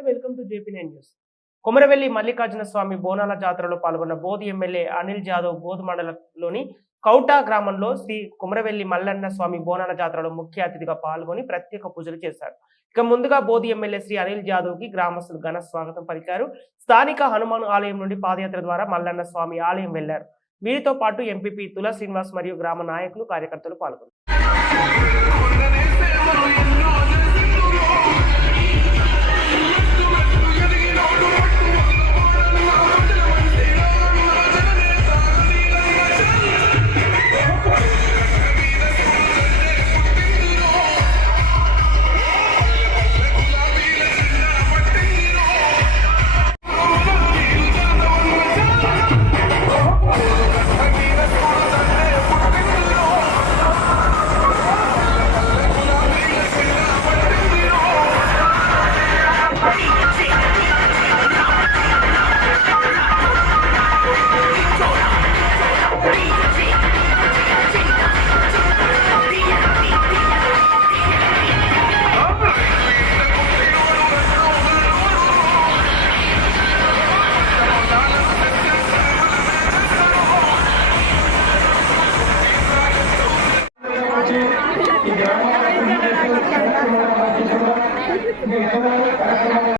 నమస్తే, welcome to JP nine news. Komaravelli Mallikarjuna Swamy బోనాల జాతరలో పాల్గొన్న బోధి ఎమ్మెల్యే అనిల్ జాదవ్ బోధ్ మండలంలోని కౌటా గ్రామంలో శ్రీ కొమరవెల్లి మల్లన్న స్వామి బోనాల జాతరలో ముఖ్య అతిథిగా పాల్గొని ప్రత్యేక పూజలు చేశారు. ఇక ముందుగా బోధి ఎమ్మెల్యే శ్రీ అనిల్ జాదవ్ కి గ్రామస్తులు ఘన స్వాగతం పలికారు. స్థానిక హనుమాన్ ఆలయం నుండి పాదయాత్ర ద్వారా మల్లన్న స్వామి ఆలయం వెళ్లారు. వీరితో పాటు ఎంపీపీ తుల శ్రీనివాస్ మరియు గ్రామ నాయకులు కార్యకర్తలు పాల్గొన్నారు.